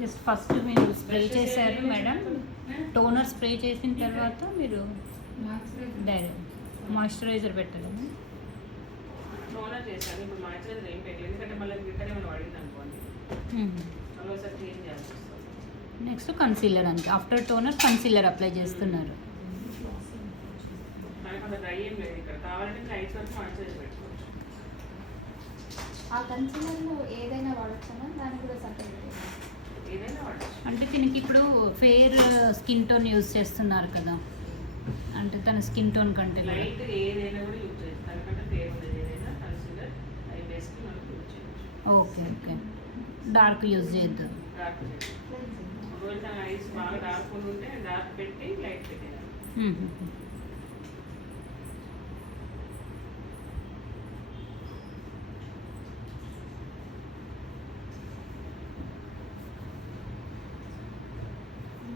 Just first మీరు spray చేశారు madam, toner spray చేసిన తర్వాత మీరు డైరెక్ట్ మాయిశ్చరైజర్ పెట్టాలి. టోనర్ చేశాను, ఇప్పుడు మాయిశ్చరైజర్ ఏం పెట్టలేదు ఎందుకంటే మళ్ళీ రిటర్న్ ఏమైనా పడింది అనుకోండి, మళ్ళీ ఒకసారి క్లీన్ చేయాల్సి వస్తుంది. నెక్స్ట్ కన్సీలర్ అంతే, ఆఫ్టర్ టోనర్ కన్సీలర్ అప్లై చేస్తున్నారు. మనకు అంత డ్రై ఏం లేదు ఇక్కడ, కావాలంటే మీరు ఐస్ వరకు మాయిశ్చరైజర్ పెట్టుకోవచ్చు. ఆ కన్సీలర్లో ఏదైనా వాడచ్చా? దానికి కూడా సపరేట్ ఏదైనా వాడచ్చు. అంటే దీనికి ఇప్పుడు ఫెయిర్ స్కిన్ టోన్ యూజ్ చేస్తున్నారు కదా, అంటే తన స్కిన్ టోన్ కంటే లైట్ ఏదైనా కూడా యూజ్ చేయొచ్చు, దానికంటే ఫేర్ ఉండేది ఏదైనా కన్సిడర్ ఐ బేస్కి మనం యూజ్ చేయొచ్చు. ఓకే ఓకే, డార్క్ యూజ్ చేయొద్దు. డార్క్ ఒకవేళ తన ఐస్ బాగా డార్క్ ఉంటే డార్క్ పెట్టి లైట్ పెట్టేయాలి.